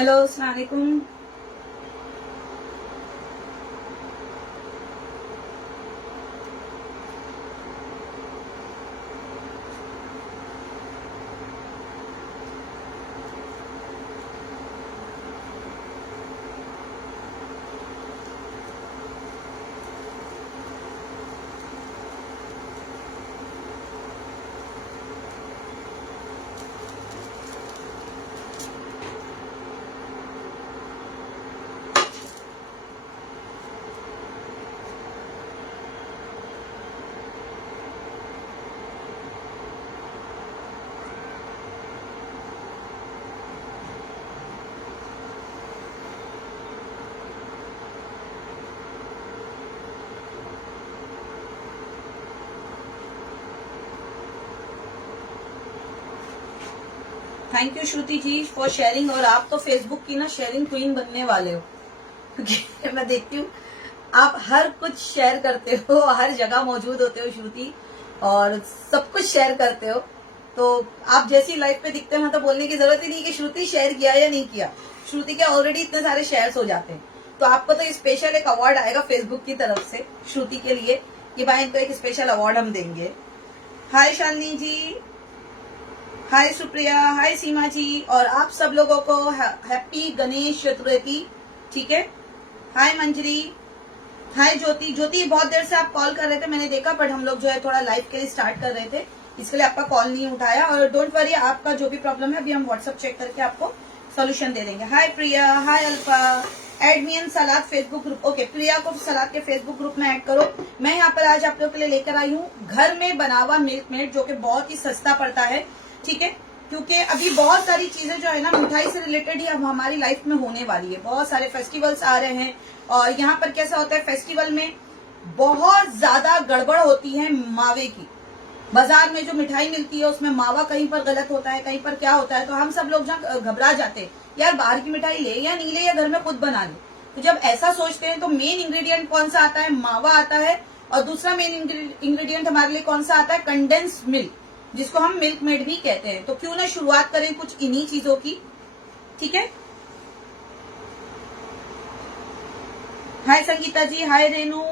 Hello, अस्सलाम वालेकुम। Thank you Shruti ji for sharing. और आप तो फेसबुक की ना शेयरिंग क्वीन बनने वाले हो, क्योंकि मैं देखती हूँ आप हर कुछ शेयर करते हो, हर जगह मौजूद होते हो श्रुति, और सब कुछ शेयर करते हो। तो आप जैसी लाइफ पे दिखते हो ना, तो बोलने की जरूरत ही नहीं कि श्रुति शेयर किया या नहीं किया। श्रुति के ऑलरेडी इतने सारे शेयर्स हो जाते हैं। तो आपको तो स्पेशल एक अवार्ड आएगा फेसबुक की तरफ से श्रुति के लिए कि भाई इनको एक स्पेशल अवार्ड हम देंगे। हाय शालिनी जी, हाय सुप्रिया, हाय सीमा जी, और आप सब लोगों को हैप्पी गणेश चतुर्थी। ठीक है, हाय मंजरी, हाय ज्योति। ज्योति बहुत देर से आप कॉल कर रहे थे, मैंने देखा, बट हम लोग जो है थोड़ा लाइव के लिए स्टार्ट कर रहे थे, इसके लिए आपका कॉल नहीं उठाया। और डोंट वरी, आपका जो भी प्रॉब्लम है अभी हम व्हाट्सएप चेक करके आपको सोल्यूशन दे देंगे। हाय प्रिया, हाय अल्फा, एड मी इन सलाद फेसबुक ग्रुप। ओके, प्रिया को सलाद के फेसबुक ग्रुप में ऐड करो। मैं यहाँ पर आज आप लोगों के लिए लेकर आई हूँ घर में बना हुआ मिल्क मेड, जो कि बहुत ही सस्ता पड़ता है। ठीक है, क्योंकि अभी बहुत सारी चीजें जो है ना मिठाई से रिलेटेड ही अब हमारी लाइफ में होने वाली है। बहुत सारे फेस्टिवल्स आ रहे हैं, और यहाँ पर कैसा होता है, फेस्टिवल में बहुत ज्यादा गड़बड़ होती है मावे की। बाजार में जो मिठाई मिलती है उसमें मावा कहीं पर गलत होता है, कहीं पर क्या होता है, तो हम सब लोग जहाँ घबरा जाते हैं, यार बाहर की मिठाई ले या नहीं ले, या घर में खुद बना ले। तो जब ऐसा सोचते हैं तो मेन इंग्रेडिएंट कौन सा आता है, मावा आता है। और दूसरा मेन इंग्रेडिएंट हमारे लिए कौन सा आता है, कंडेंस्ड मिल्क, जिसको हम मिल्क मेड भी कहते हैं। तो क्यों ना शुरुआत करें कुछ इन्हीं चीजों की। ठीक है, हाय संगीता जी, हाय रेनू,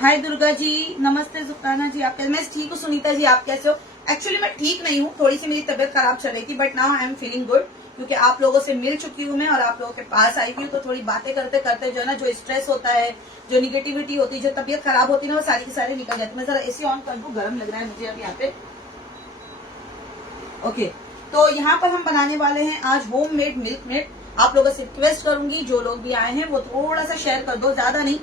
हाय दुर्गा जी, नमस्ते सुकाना जी। आप कैसे? मैं ठीक हूँ सुनीता जी, आप कैसे हो? एक्चुअली मैं ठीक नहीं हूँ, थोड़ी सी मेरी तबीयत खराब चल रही थी, but now I am feeling good, क्योंकि आप लोगों से मिल चुकी हूँ मैं और आप लोगों के पास आई हुई हूँ। तो थोड़ी बातें करते करते जो है ना, जो स्ट्रेस होता है, जो निगेटिविटी होती है, जो तबीयत खराब होती है ना, वो सारी की सारी निकल जाती है। मैं जरा एसी ऑन कर दूं, गर्म लग रहा है मुझे अब यहाँ पे। ओके, तो यहाँ पर हम बनाने वाले हैं आज होम मेड मिल्क मेड। आप लोगों से रिक्वेस्ट करूंगी, जो लोग भी आए हैं वो थोड़ा सा शेयर कर दो, ज्यादा नहीं,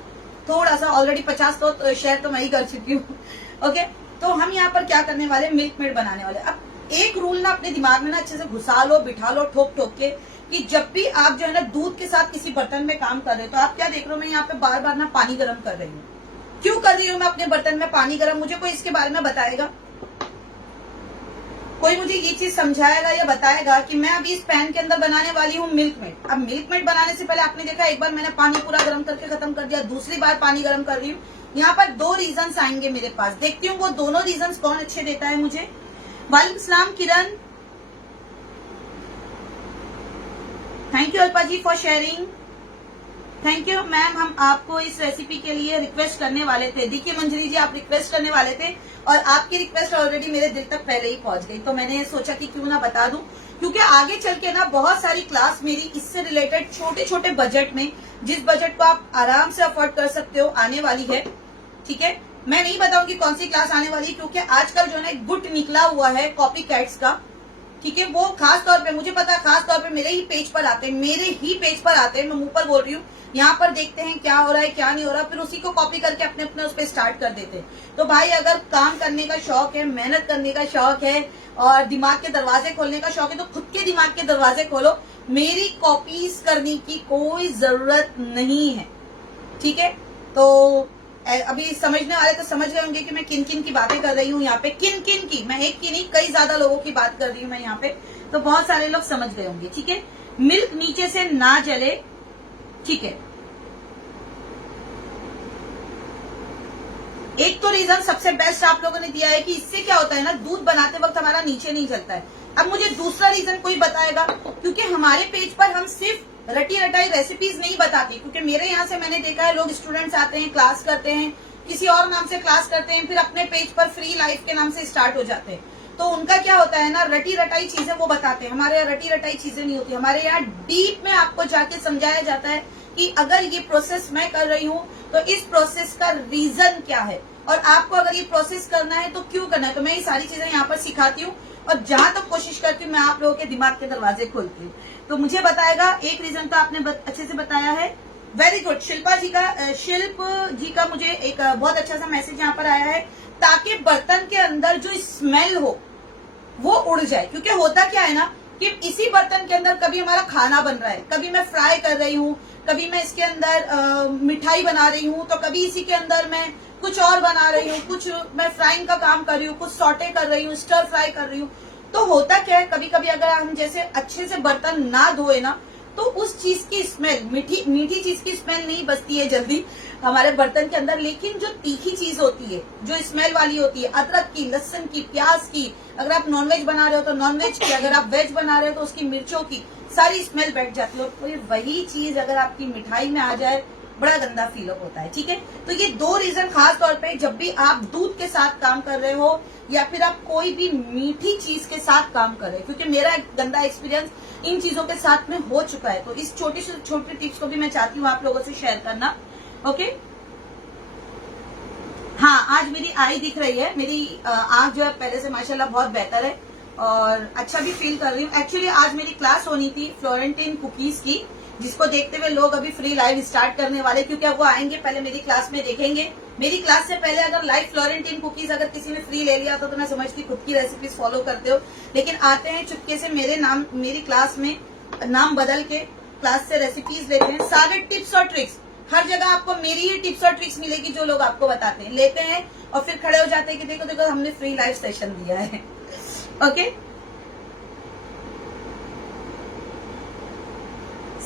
थोड़ा सा। ऑलरेडी 50 तो शेयर तो मैं ही कर चुकी हूँ। ओके, तो हम यहाँ पर क्या करने वाले, मिल्क मेड बनाने वाले। अब एक रूल ना अपने दिमाग में ना अच्छे से घुसा लो, बिठा लो, ठोक ठोक के, कि जब भी आप जो है ना दूध के साथ किसी बर्तन में काम कर रहे हो, तो आप क्या देख रहे हो, मैं यहाँ पे बार बार ना पानी गर्म कर रही हूँ। क्यों कर रही हूँ मैं अपने बर्तन में पानी गर्म? मुझे कोई इसके बारे में बताएगा? कोई मुझे ये चीज समझाएगा या बताएगा कि मैं अभी इस पैन के अंदर बनाने वाली हूँ मिल्क मेड। अब मिल्क मेड बनाने से पहले आपने देखा, एक बार मैंने पानी पूरा गर्म करके खत्म कर दिया, दूसरी बार पानी गर्म कर रही हूँ। यहाँ पर दो रीजंस आएंगे मेरे पास, देखती हूँ वो दोनों रीजंस कौन अच्छे देता है मुझे। वालेकुम सलाम Kiran, thank you Alpa ji for sharing, thank you ma'am. हम आपको इस रेसिपी के लिए रिक्वेस्ट करने वाले थे। देखिए मंजरी जी, आप रिक्वेस्ट करने वाले थे और आपकी रिक्वेस्ट ऑलरेडी मेरे दिल तक पहले ही पहुंच गई, तो मैंने सोचा कि क्यों ना बता दूं, क्योंकि आगे चल के ना बहुत सारी क्लास मेरी इससे रिलेटेड छोटे छोटे बजट में, जिस बजट को आप आराम से अफोर्ड कर सकते हो, आने वाली है। ठीक है, मैं नहीं बताऊंगी कौन सी क्लास आने वाली, क्योंकि आजकल जो है ना गुट निकला हुआ है कॉपी कैट्स का। ठीक है, वो खास तौर पे मुझे पता है, खास तौर पे मेरे ही पेज पर आते हैं, मेरे ही पेज पर आते हैं, मैं मुंह पर बोल रही हूँ। यहाँ पर देखते हैं क्या हो रहा है क्या नहीं हो रहा, फिर उसी को कॉपी करके अपने अपने उस पर स्टार्ट कर देते हैं। तो भाई अगर काम करने का शौक है, मेहनत करने का शौक है और दिमाग के दरवाजे खोलने का शौक है, तो खुद के दिमाग के दरवाजे खोलो, मेरी कॉपीज करने की कोई जरूरत नहीं है। ठीक है, तो अभी समझने वाले तो समझ रहे होंगे कि मैं किन किन की बातें कर रही हूँ यहाँ पे, किन किन की, मैं एक की नहीं कई ज्यादा लोगों की बात कर रही हूँ मैं यहाँ पे, तो बहुत सारे लोग समझ गए होंगे। ठीक है, मिल्क नीचे से ना जले। ठीक है, एक तो रीजन सबसे बेस्ट आप लोगों ने दिया है कि इससे क्या होता है ना, दूध बनाते वक्त हमारा नीचे नहीं जलता है। अब मुझे दूसरा रीजन कोई बताएगा, क्योंकि हमारे पेज पर हम सिर्फ रटी रटाई रेसिपीज नहीं बताते, क्योंकि मेरे यहाँ से मैंने देखा है लोग स्टूडेंट्स आते हैं, क्लास करते हैं, किसी और नाम से क्लास करते हैं, फिर अपने पेज पर फ्री लाइफ के नाम से स्टार्ट हो जाते हैं। तो उनका क्या होता है ना, रटी रटाई चीजें वो बताते हैं। हमारे यहाँ रटी रटाई चीजें नहीं होती, हमारे यहाँ डीप में आपको जाके समझाया जाता है कि अगर ये प्रोसेस मैं कर रही हूँ तो इस प्रोसेस का रीजन क्या है, और आपको अगर ये प्रोसेस करना है तो क्यों करना है। तो मैं ये सारी चीजें यहाँ पर सिखाती हूँ, और जहां तक कोशिश करती हूँ मैं आप लोगों के दिमाग के दरवाजे खोलती हूँ। तो मुझे बताएगा, एक रीजन तो आपने अच्छे से बताया है, वेरी गुड। शिल्प जी का मुझे एक बहुत अच्छा सा मैसेज यहाँ पर आया है, ताकि बर्तन के अंदर जो स्मेल हो वो उड़ जाए। क्योंकि होता क्या है ना कि इसी बर्तन के अंदर कभी हमारा खाना बन रहा है, कभी मैं फ्राई कर रही हूँ, कभी मैं इसके अंदर मिठाई बना रही हूँ, तो कभी इसी के अंदर मैं कुछ और बना रही हूँ, कुछ मैं फ्राइंग का काम कर रही हूँ, कुछ सॉटे कर रही हूँ, स्टर फ्राई कर रही हूँ। तो होता क्या है, कभी कभी अगर हम जैसे अच्छे से बर्तन ना धोए ना, तो उस चीज की स्मेल, मीठी चीज की स्मेल नहीं बसती है जल्दी हमारे बर्तन के अंदर, लेकिन जो तीखी चीज होती है, जो स्मेल वाली होती है, अदरक की, लहसुन की, प्याज की, अगर आप नॉनवेज बना रहे हो तो नॉनवेज की, अगर आप वेज बना रहे हो तो उसकी मिर्चों की सारी स्मेल बैठ जाती है। तो वही चीज अगर आपकी मिठाई में आ जाए, बड़ा गंदा फील होता है। ठीक है, तो ये दो रीजन खास तौर पे, जब भी आप दूध के साथ काम कर रहे हो या फिर आप कोई भी मीठी चीज के साथ काम कर रहे हो, क्योंकि मेरा गंदा एक्सपीरियंस इन चीजों के साथ में हो चुका है, तो इस छोटी से छोटी टिप्स को भी मैं चाहती हूँ आप लोगों से शेयर करना। ओके, हाँ, आज मेरी आई दिख रही है, मेरी आंख जो है पहले से माशाल्लाह बहुत बेहतर है और अच्छा भी फील कर रही हूँ। एक्चुअली आज मेरी क्लास होनी थी फ्लोरेंटाइन कुकीज की, जिसको देखते हुए लोग अभी फ्री लाइव स्टार्ट करने वाले, क्योंकि अब वो आएंगे, पहले मेरी क्लास में देखेंगे। मेरी क्लास से पहले अगर लाइव फ्लोरेंटाइन कुकीज अगर किसी ने फ्री ले लिया तो मैं समझती खुद की रेसिपीज फॉलो करते हो, लेकिन आते हैं चुपके से मेरी क्लास में नाम बदल के क्लास से रेसिपीज लेते हैं, सारे टिप्स और ट्रिक्स। हर जगह आपको मेरी ही टिप्स और ट्रिक्स मिलेगी जो लोग आपको बताते हैं, लेते हैं और फिर खड़े हो जाते हैं कि देखो देखो हमने फ्री लाइव सेशन दिया है। ओके,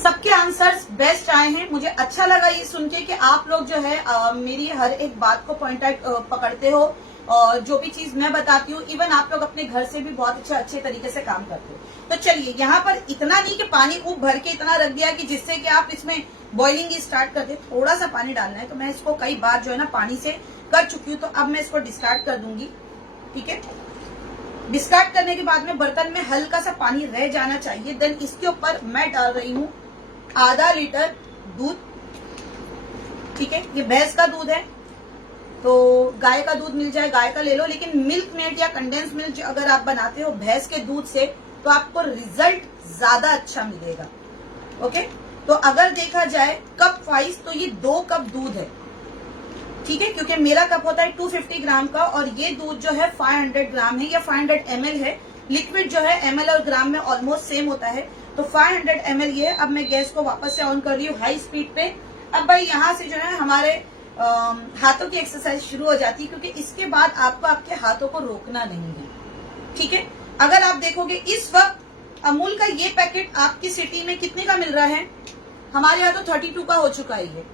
सबके आंसर्स बेस्ट आए हैं। मुझे अच्छा लगा ये सुन के कि आप लोग जो है मेरी हर एक बात को पॉइंट आउट पकड़ते हो, और जो भी चीज मैं बताती हूँ इवन आप लोग अपने घर से भी बहुत अच्छे तरीके से काम करते हो। तो चलिए, यहाँ पर इतना नहीं कि पानी खूब भर के इतना रख दिया कि जिससे कि आप इसमें बॉइलिंग स्टार्ट कर दे, थोड़ा सा पानी डालना है। तो मैं इसको कई बार जो है ना पानी से कर चुकी हूँ, तो अब मैं इसको डिस्कार्ड कर दूंगी। ठीक है, डिस्कार्ड करने के बाद में बर्तन में हल्का सा पानी रह जाना चाहिए। देन इसके ऊपर मैं डाल रही हूँ आधा लीटर दूध। ठीक है, ये भैंस का दूध है, तो गाय का दूध मिल जाए गाय का ले लो, लेकिन मिल्क मेड या कंडेंस मिल्क अगर आप बनाते हो भैंस के दूध से तो आपको रिजल्ट ज्यादा अच्छा मिलेगा। ओके, तो अगर देखा जाए कप वाइज तो ये 2 कप दूध है। ठीक है, क्योंकि मेरा कप होता है 250 ग्राम का और ये दूध जो है 500 ग्राम है या 500 ml है। लिक्विड जो है ml और ग्राम में ऑलमोस्ट सेम होता है, तो 500 ml ये। अब मैं गैस को वापस से ऑन कर रही हूँ हाई स्पीड पे। अब भाई यहाँ से जो है हमारे हाथों की एक्सरसाइज शुरू हो जाती है, क्योंकि इसके बाद आपको आपके हाथों को रोकना नहीं है। ठीक है, अगर आप देखोगे इस वक्त अमूल का ये पैकेट आपकी सिटी में कितने का मिल रहा है, हमारे यहाँ तो 32 का हो चुका है ये।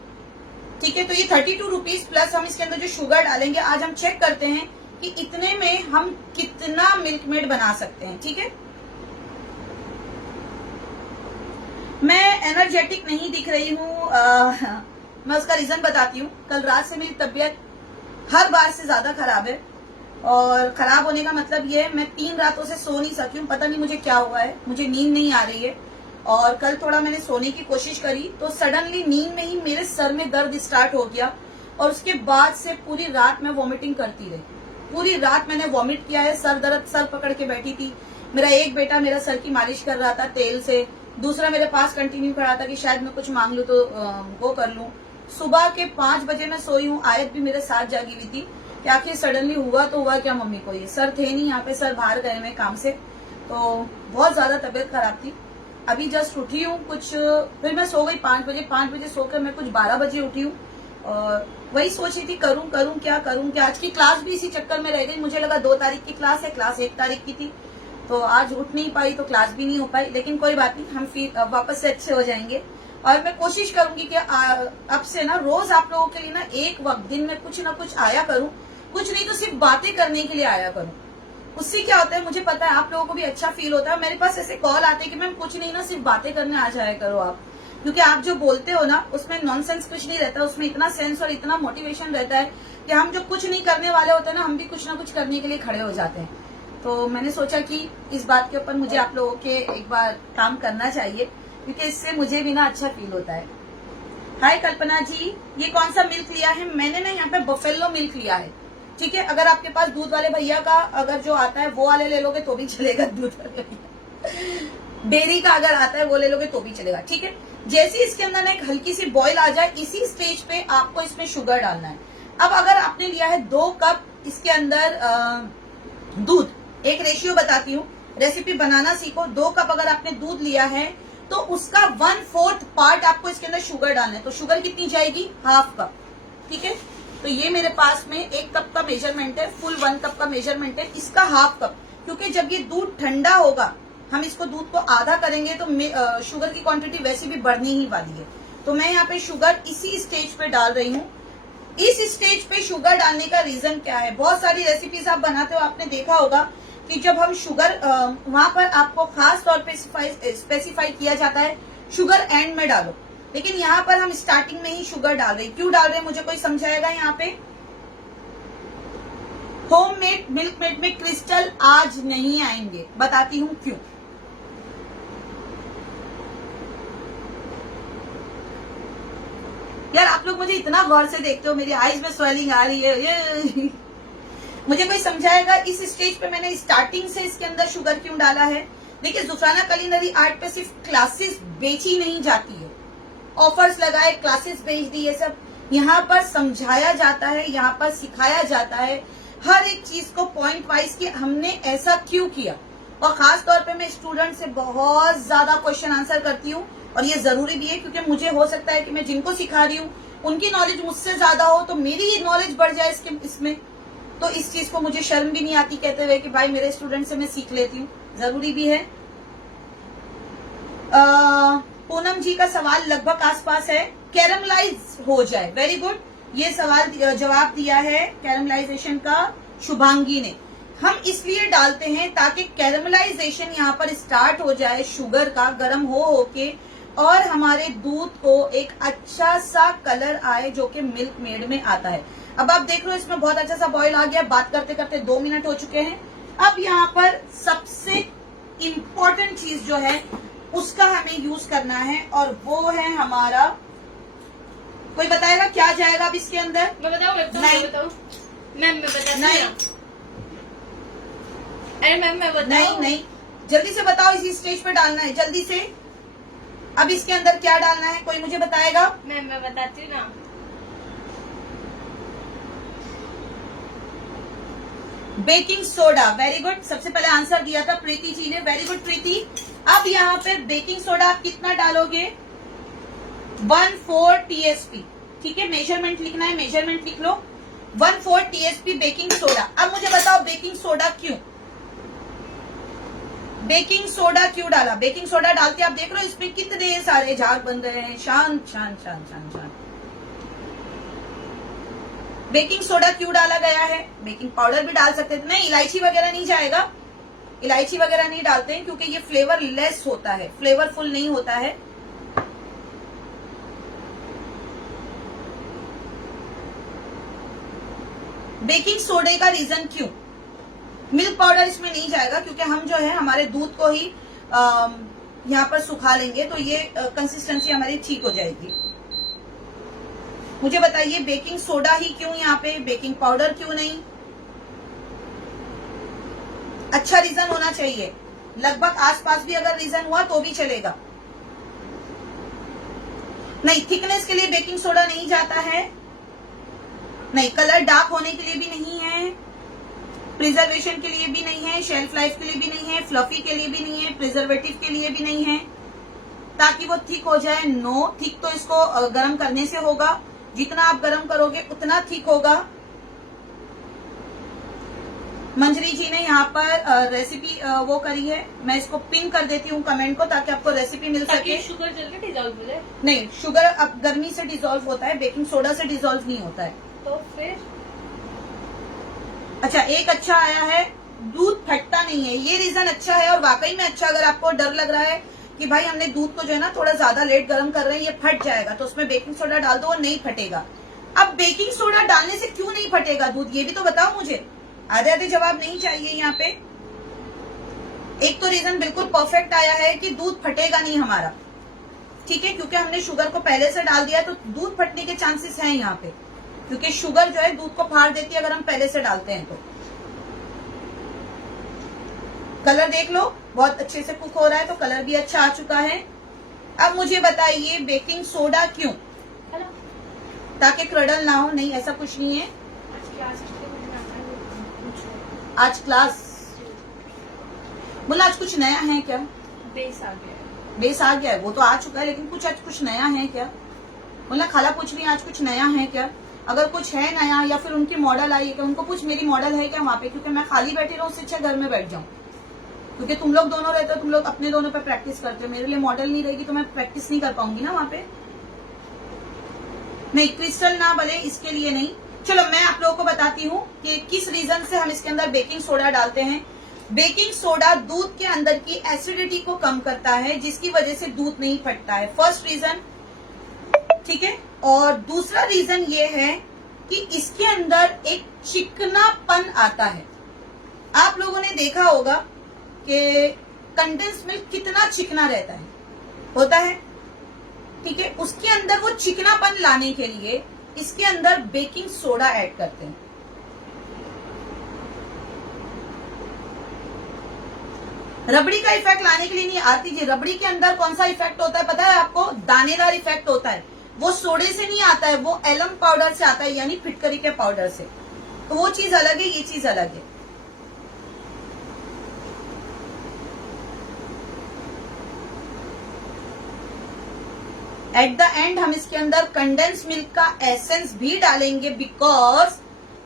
ठीक है, तो ये 32 रुपीज प्लस हम इसके अंदर जो शुगर डालेंगे, आज हम चेक करते हैं कि इतने में हम कितना मिल्क मेड बना सकते हैं। ठीक है, मैं एनर्जेटिक नहीं दिख रही हूँ, मैं उसका रीजन बताती हूँ। कल रात से मेरी तबीयत हर बार से ज्यादा खराब है, और खराब होने का मतलब ये है मैं 3 रातों से सो नहीं सकी हूँ। पता नहीं मुझे क्या हुआ है, मुझे नींद नहीं आ रही है। और कल थोड़ा मैंने सोने की कोशिश करी तो सडनली नींद में ही मेरे सर में दर्द स्टार्ट हो गया, और उसके बाद से पूरी रात मैं वॉमिटिंग करती रही। पूरी रात मैंने वॉमिट किया है, सर दर्द, सर पकड़ के बैठी थी। मेरा एक बेटा मेरा सर की मालिश कर रहा था तेल से, दूसरा मेरे पास कंटिन्यू खड़ा था कि शायद मैं कुछ मांग लूं तो वो कर लूं। सुबह के 5 बजे मैं सोई हूँ, आयत भी मेरे साथ जागी हुई थी कि आखिर सडनली हुआ तो हुआ क्या मम्मी को। ये सर थे नहीं यहाँ पे, सर बाहर गए हुए काम से, तो बहुत ज्यादा तबीयत खराब थी। अभी जस्ट उठी हूँ कुछ, फिर मैं सो गई 5 बजे। 5 बजे सोकर मैं कुछ 12 बजे उठी हूँ, और वही सोच रही थी करूं क्या। आज की क्लास भी इसी चक्कर में रह गई, मुझे लगा 2 तारीख की क्लास है, क्लास 1 तारीख की थी, तो आज उठ नहीं पाई तो क्लास भी नहीं हो पाई। लेकिन कोई बात नहीं, हम फिर वापस से अच्छे हो जाएंगे। और मैं कोशिश करूंगी कि अब से ना रोज आप लोगों के लिए ना एक वक्त दिन में कुछ ना कुछ आया करूं, कुछ नहीं तो सिर्फ बातें करने के लिए आया करूं। उससे क्या होता है मुझे पता है आप लोगों को भी अच्छा फील होता है। मेरे पास ऐसे कॉल आते हैं कि मैम कुछ नहीं ना, सिर्फ बातें करने आ जाया करो आप, क्योंकि आप जो बोलते हो ना उसमें नॉनसेंस कुछ नहीं रहता, उसमें इतना सेंस और इतना मोटिवेशन रहता है कि हम जो कुछ नहीं करने वाले होते हैं ना, हम भी कुछ ना कुछ करने के लिए खड़े हो जाते हैं। तो मैंने सोचा कि इस बात के ऊपर मुझे आप लोगों के एक बार काम करना चाहिए, क्योंकि इससे मुझे भी ना अच्छा फील होता है। हाय कल्पना जी, ये कौन सा मिल्क लिया है? मैंने ना यहाँ पे बफेलो मिल्क लिया है, ठीक है। अगर आपके पास दूध वाले भैया का अगर जो आता है वो वाले ले लोगे तो भी चलेगा, दूध वाले डेयरी का अगर आता है वो ले लोगे तो भी चलेगा, ठीक है। जैसे इसके अंदर ना एक हल्की सी बॉईल आ जाए, इसी स्टेज पे आपको इसमें शुगर डालना है। अब अगर आपने लिया है 2 कप इसके अंदर दूध, एक रेशियो बताती हूँ, रेसिपी बनाना सीखो। 2 कप अगर आपने दूध लिया है तो उसका 1/4 पार्ट आपको इसके अंदर शुगर डालना है। तो शुगर कितनी जाएगी? हाफ कप, ठीक है। तो ये मेरे पास में 1 कप का मेजरमेंट है, फुल 1 कप का मेजरमेंट है, इसका हाफ कप, क्योंकि जब ये दूध ठंडा होगा, हम इसको दूध को आधा करेंगे तो शुगर की क्वांटिटी वैसे भी बढ़नी ही वाली है। तो मैं यहाँ पे शुगर इसी स्टेज पे डाल रही हूँ। इस स्टेज पे शुगर डालने का रीजन क्या है? बहुत सारी रेसिपीज आप बनाते हो, आपने देखा होगा कि जब हम शुगर वहां पर आपको खास तौर पे स्पेसिफाई किया जाता है शुगर एंड में डालो, लेकिन यहाँ पर हम स्टार्टिंग में ही शुगर डाल रहे हैं। क्यों डाल रहे हैं मुझे कोई समझाएगा? यहाँ पे होममेड मिल्क मेड में क्रिस्टल आज नहीं आएंगे, बताती हूँ क्यों। यार आप लोग मुझे इतना गौर से देखते हो, मेरी आईज में स्वेलिंग आ रही है, ये मुझे कोई समझाएगा? इस स्टेज पे मैंने स्टार्टिंग से इसके अंदर शुगर क्यों डाला है? देखिए, जुफराना कुलिनरी आर्ट पे सिर्फ क्लासेस बेची नहीं जाती है, ऑफर्स लगाए, क्लासेस बेच दी, ये सब यहाँ पर समझाया जाता है, यहाँ पर सिखाया जाता है हर एक चीज को पॉइंट वाइज कि हमने ऐसा क्यों किया। और खास तौर पे मैं स्टूडेंट से बहुत ज्यादा क्वेश्चन आंसर करती हूँ, और ये जरूरी भी है, क्योंकि मुझे हो सकता है कि मैं जिनको सिखा रही हूँ उनकी नॉलेज मुझसे ज्यादा हो, तो मेरी नॉलेज बढ़ जाए इसमें। तो इस चीज को मुझे शर्म भी नहीं आती कहते हुए कि भाई मेरे स्टूडेंट से मैं सीख लेती हूँ, जरूरी भी है। पूनम जी का सवाल लगभग आसपास है, कैरमलाइज हो जाए, वेरी गुड, ये सवाल जवाब दिया है कैरमलाइजेशन का शुभांगी ने। हम इसलिए डालते हैं ताकि कैरमलाइजेशन यहाँ पर स्टार्ट हो जाए शुगर का, गर्म हो के, और हमारे दूध को एक अच्छा सा कलर आए जो कि मिल्क मेड में आता है। अब आप देख रहे हो इसमें बहुत अच्छा सा बॉईल आ गया, बात करते करते 2 मिनट हो चुके हैं। अब यहाँ पर सबसे इम्पोर्टेंट चीज जो है उसका हमें यूज करना है, और वो है हमारा, कोई बताएगा क्या जाएगा अब इसके अंदर? मैं बताऊं? मैम मैं बताती नहीं, अरे मैम मैं बताऊं? नहीं, जल्दी से बताओ, इसी स्टेज पे डालना है, जल्दी से। अब इसके अंदर क्या डालना है, कोई मुझे बताएगा? मैम मैं बताती हूँ ना। बेकिंग सोडा, वेरी गुड, सबसे पहले आंसर दिया था प्रीति जी ने, वेरी गुड प्रीति। अब यहाँ पे बेकिंग सोडा आप कितना डालोगे? 1/4 TSP, ठीक है, मेजरमेंट लिखना है, मेजरमेंट लिख लो, 1/4 TSP बेकिंग सोडा। अब मुझे बताओ बेकिंग सोडा क्यों? बेकिंग सोडा क्यों डाला? बेकिंग सोडा डालते आप देख रहे हो इसमें कितने सारे झाग बन रहे हैं, शांत शांत शांत शांत शांत। बेकिंग सोडा क्यों डाला गया है? बेकिंग पाउडर भी डाल सकते थे, नहीं, इलायची वगैरह नहीं जाएगा, इलायची वगैरह नहीं डालते हैं क्योंकि ये फ्लेवर लेस होता है, फ्लेवरफुल नहीं होता है। बेकिंग सोडे का रीजन क्यों? मिल्क पाउडर इसमें नहीं जाएगा क्योंकि हम जो है हमारे दूध को ही यहाँ पर सुखा लेंगे, तो ये कंसिस्टेंसी हमारी ठीक हो जाएगी। मुझे बताइए बेकिंग सोडा ही क्यों यहाँ पे, बेकिंग पाउडर क्यों नहीं? अच्छा रीजन होना चाहिए, लगभग आसपास भी अगर रीजन हुआ तो भी चलेगा। नहीं, थिकनेस के लिए बेकिंग सोडा नहीं जाता है, नहीं, कलर डार्क होने के लिए भी नहीं है, प्रिजर्वेशन के लिए भी नहीं है, शेल्फ लाइफ के लिए भी नहीं है, फ्लफी के लिए भी नहीं है, प्रिजर्वेटिव के लिए भी नहीं है, ताकि वो थिक हो जाए। नो, थिक तो इसको गर्म करने से होगा, जितना आप गर्म करोगे उतना थिक होगा। मंजरी जी ने यहाँ पर रेसिपी वो करी है, मैं इसको पिन कर देती हूँ कमेंट को ताकि आपको रेसिपी मिल सके। शुगर जल्दी डिजॉल्व हो जाए? नहीं, शुगर अब गर्मी से डिजोल्व होता है, बेकिंग सोडा से डिजोल्व नहीं होता है। तो फिर अच्छा, एक अच्छा आया है, दूध नहीं है, ये रीजन अच्छा है। और वाकई में अच्छा, अगर आपको डर लग रहा है कि भाई हमने दूध को जो है ना थोड़ा ज्यादा लेट गर्म कर रहे हैं, ये फट जाएगा, तो उसमें बेकिंग सोडा डाल दो और नहीं फटेगा। अब बेकिंग सोडा डालने से क्यों नहीं फटेगा दूध, ये भी तो बताओ मुझे। आधे आधे जवाब नहीं चाहिए यहाँ पे। एक तो रीजन बिल्कुल परफेक्ट आया है कि दूध फटेगा नहीं हमारा, ठीक है, क्योंकि हमने शुगर को पहले से डाल दिया, तो दूध फटने के चांसेस हैं यहाँ पे, क्योंकि शुगर जो है दूध को फाड़ देती है अगर हम पहले से डालते हैं तो। कलर देख लो, बहुत अच्छे से कुक हो रहा है, तो कलर भी अच्छा आ चुका है। अब मुझे बताइए बेकिंग सोडा क्यों, हेलो, ताकि क्रडल ना हो। नहीं, ऐसा कुछ नहीं है। आज क्लास बोला आज कुछ नया है क्या, बेस आ गया है। बेस आ गया है, वो तो आ चुका है, लेकिन कुछ आज कुछ नया है क्या। बोला खाला पूछ रही है आज कुछ नया है क्या। अगर कुछ है नया या फिर उनकी मॉडल आई है क्या, उनको पूछ मेरी मॉडल है क्या वहां पे, क्योंकि मैं खाली बैठी रहूं उससे अच्छा घर में बैठ जाऊं, क्योंकि तुम लोग दोनों रहते हो, तुम लोग अपने दोनों पे प्रैक्टिस करते हो, मेरे लिए मॉडल नहीं रहेगी तो मैं प्रैक्टिस नहीं कर पाऊंगी ना वहां पे। नहीं, क्रिस्टल ना बने इसके लिए नहीं। चलो मैं आप लोगों को बताती हूँ कि किस रीजन से हम इसके अंदर बेकिंग सोडा डालते हैं। बेकिंग सोडा दूध के अंदर की एसिडिटी को कम करता है, जिसकी वजह से दूध नहीं फटता है, फर्स्ट रीजन, ठीक है। और दूसरा रीजन ये है कि इसके अंदर एक चिकनापन आता है। आप लोगों ने देखा होगा कि कंडेंस मिल्क कितना चिकना रहता है, होता है, ठीक है। उसके अंदर वो चिकनापन लाने के लिए इसके अंदर बेकिंग सोडा ऐड करते हैं। रबड़ी का इफेक्ट लाने के लिए नहीं आती जी। रबड़ी के अंदर कौन सा इफेक्ट होता है पता है आपको, दानेदार इफेक्ट होता है। वो सोडे से नहीं आता है, वो एलम पाउडर से आता है, यानी फिटकरी के पाउडर से। तो वो चीज अलग है, ये चीज अलग है। एट द एंड हम इसके अंदर कंडेंस मिल्क का एसेंस भी डालेंगे, बिकॉज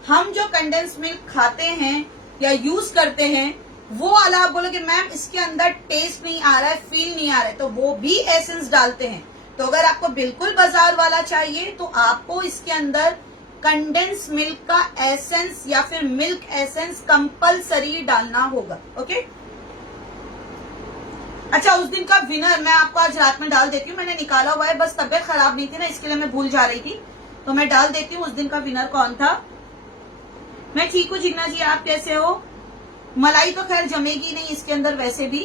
हम जो कंडेंस मिल्क खाते हैं या यूज करते हैं वो वाला, आप बोलोगे मैम इसके अंदर टेस्ट नहीं आ रहा है, फील नहीं आ रहा है, तो वो भी एसेंस डालते हैं। तो अगर आपको बिल्कुल बाजार वाला चाहिए तो आपको इसके अंदर कंडेंस मिल्क का एसेंस या फिर मिल्क एसेंस कंपलसरी डालना होगा, ओके। अच्छा, उस दिन का विनर मैं आपको आज रात में डाल देती हूँ, मैंने निकाला हुआ है, बस तबियत खराब नहीं थी ना, इसके लिए मैं भूल जा रही थी, तो मैं डाल देती हूँ। उस दिन का विनर कौन था। मैं ठीक हूँ जिग्ना जी, आप कैसे हो। मलाई तो खैर जमेगी नहीं इसके अंदर वैसे भी।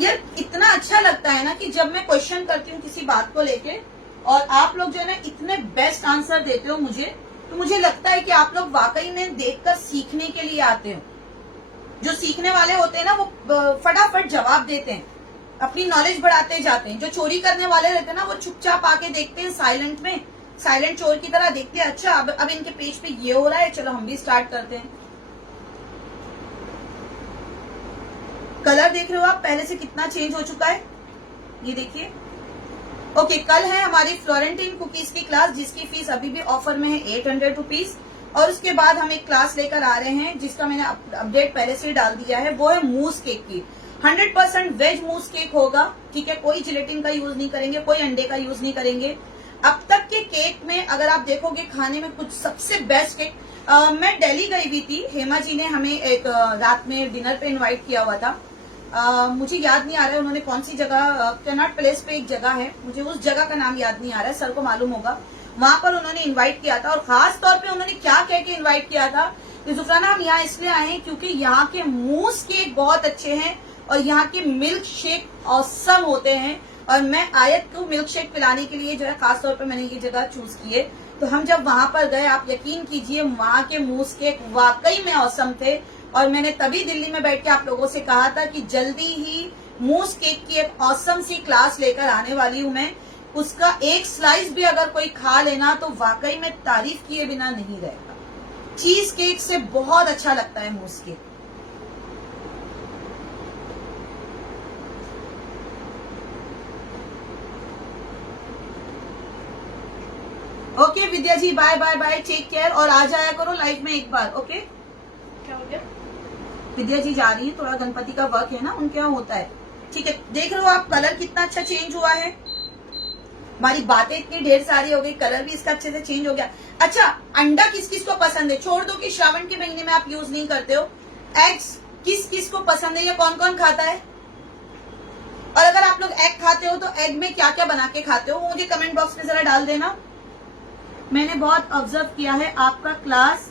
यार इतना अच्छा लगता है ना कि जब मैं क्वेश्चन करती हूँ किसी बात को लेके और आप लोग जो है ना इतने बेस्ट आंसर देते हो मुझे, तो मुझे लगता है कि आप लोग वाकई में देखकर सीखने के लिए आते हो। जो सीखने वाले होते हैं ना वो फटाफट जवाब देते हैं, अपनी नॉलेज बढ़ाते जाते हैं। जो चोरी करने वाले रहते हैं ना वो चुपचाप आके देखते हैं साइलेंट में, साइलेंट चोर की तरह देखते हैं, अच्छा अब इनके पेज पे ये हो रहा है, चलो हम भी स्टार्ट करते हैं। कलर देख रहे हो आप पहले से कितना चेंज हो चुका है, ये देखिए। ओके, कल है हमारी फ्लोरेंटाइन कुकीज की क्लास, जिसकी फीस अभी भी ऑफर में है 800 रुपीज। और उसके बाद हम एक क्लास लेकर आ रहे हैं जिसका मैंने अपडेट पहले से ही डाल दिया है, वो है मूस केक की। 100% वेज मूस केक होगा, ठीक है। कोई जिलेटिन का यूज नहीं करेंगे, कोई अंडे का यूज नहीं करेंगे। अब तक के केक में अगर आप देखोगे खाने में कुछ सबसे बेस्ट केक, मैं दिल्ली गई हुई थी, हेमा जी ने हमें एक रात में डिनर पे इनवाइट किया हुआ था। मुझे याद नहीं आ रहा है उन्होंने कौन सी जगह, कैनॉट प्लेस पे एक जगह है, मुझे उस जगह का नाम याद नहीं आ रहा है, सर को मालूम होगा। वहां पर उन्होंने इनवाइट किया था और खास तौर पे उन्होंने क्या कह के इनवाइट किया था कि जुफराना हम यहाँ इसलिए आए हैं क्योंकि यहाँ के मूस केक बहुत अच्छे हैं और यहाँ के मिल्क शेक ऑसम होते हैं। और मैं आयत को मिल्क शेक पिलाने के लिए जो है खास तौर पे मैंने ये जगह चूज की है। तो हम जब वहां पर गए, आप यकीन कीजिए वहां के मूस केक वाकई में ऑसम थे। और मैंने तभी दिल्ली में बैठ के आप लोगों से कहा था कि जल्दी ही मूस केक की एक ऑसम सी क्लास लेकर आने वाली हूं मैं। उसका एक स्लाइस भी अगर कोई खा लेना तो वाकई में तारीफ किए बिना नहीं रहेगा। चीज केक से बहुत अच्छा लगता है mousse cake. Okay Vidya ji, bye bye bye, take care. और आ जाया करो लाइफ में एक बार, ओके। क्या हो गया। विद्या जी जा रही है, थोड़ा गणपति का वर्क है ना उनके यहाँ होता है, ठीक है। देख रहे हो आप कलर कितना अच्छा चेंज हुआ है। हमारी बातें इतनी ढेर सारी हो गई, कलर भी इसका अच्छे से चेंज हो गया। अच्छा, अंडा किस किस को पसंद है? छोड़ दो कि श्रावण के महीने में आप यूज नहीं करते हो। एग्स किस किस को पसंद है या कौन कौन खाता है? और अगर आप लोग एग खाते हो तो एग में क्या क्या बना के खाते हो वो मुझे कमेंट बॉक्स में जरा डाल देना। मैंने बहुत ऑब्जर्व किया है, आपका क्लास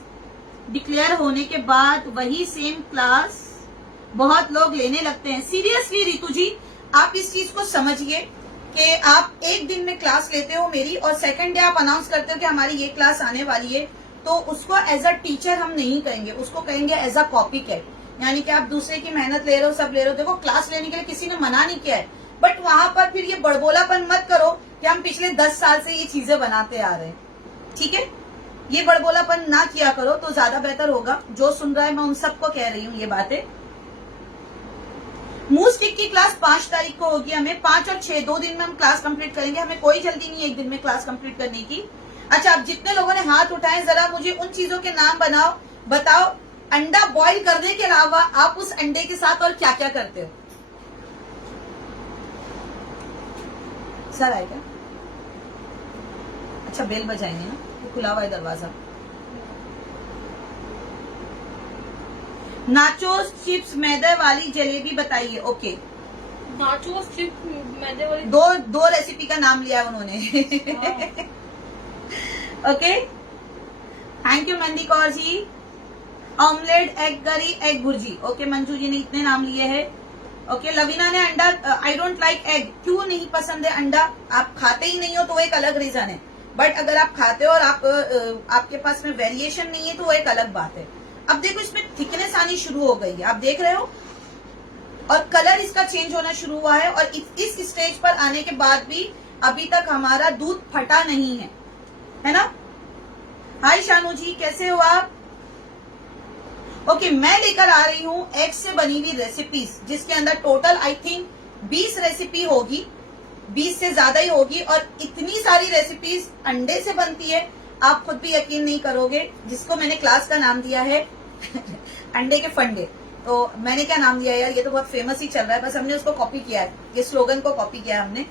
डिक्लेयर होने के बाद वही सेम क्लास बहुत लोग लेने लगते हैं। सीरियसली रितु जी, आप इस चीज को समझिए कि आप एक दिन में क्लास लेते हो मेरी और सेकंड डे आप अनाउंस करते हो कि हमारी ये क्लास आने वाली है, तो उसको एज अ टीचर हम नहीं कहेंगे, उसको कहेंगे एज अ कॉपी कैट। यानी कि आप दूसरे की मेहनत ले रहे हो, सब ले रहे हो। देखो, क्लास लेने के लिए किसी ने मना नहीं किया है, बट वहां पर फिर ये बड़बोलापन मत करो कि हम पिछले 10 साल से ये चीजें बनाते आ रहे हैं। ठीक है, ये बड़बोलापन ना किया करो तो ज्यादा बेहतर होगा। जो सुन रहा है मैं उन सबको कह रही हूँ ये बातें। मूव स्टिक की क्लास 5 तारीख को होगी। हमें 5 और 6 2 दिन में हम क्लास कंप्लीट करेंगे। हमें कोई जल्दी नहीं है एक दिन में क्लास कंप्लीट करने की। अच्छा, अब जितने लोगों ने हाथ उठाए जरा मुझे उन चीजों के नाम बताओ। अंडा बॉईल करने के अलावा आप उस अंडे के साथ और क्या क्या करते हो? सर आए क्या? अच्छा, बेल बजाएंगे ना, तो खुला हुआ है दरवाजा। नाचोस चिप्स मैदे वाली जलेबी बताइए। ओके, नाचोस चिप्स मैदे वाली दो रेसिपी का नाम लिया है उन्होंने। Okay, thank you Mandi Kaur ji. Omelette, egg curry, egg bhurji. Okay, Manju ji ने इतने नाम लिए हैं। ओके, लवीना ने अंडा, आई डोंट लाइक एग। क्यों नहीं पसंद है अंडा? आप खाते ही नहीं हो तो वो एक अलग रीजन है, बट अगर आप खाते हो और आपके पास में वेरिएशन नहीं है तो वो एक अलग बात है। अब देखो, इसमें थिकनेस आनी शुरू हो गई है, आप देख रहे हो, और कलर इसका चेंज होना शुरू हुआ है। और इस स्टेज पर आने के बाद भी अभी तक हमारा दूध फटा नहीं है ना? हाय शानू जी, कैसे हो आप? ओके, मैं लेकर आ रही हूँ एग से बनी हुई रेसिपीज, जिसके अंदर टोटल आई थिंक 20 रेसिपी होगी, 20 से ज्यादा ही होगी। और इतनी सारी रेसिपीज अंडे से बनती है, आप खुद भी यकीन नहीं करोगे। जिसको मैंने क्लास का नाम दिया है अंडे के फंडे। तो मैंने क्या नाम दिया यार, ये तो बहुत फेमस ही चल रहा है, बस हमने उसको कॉपी किया है, ये स्लोगन को कॉपी किया है हमने,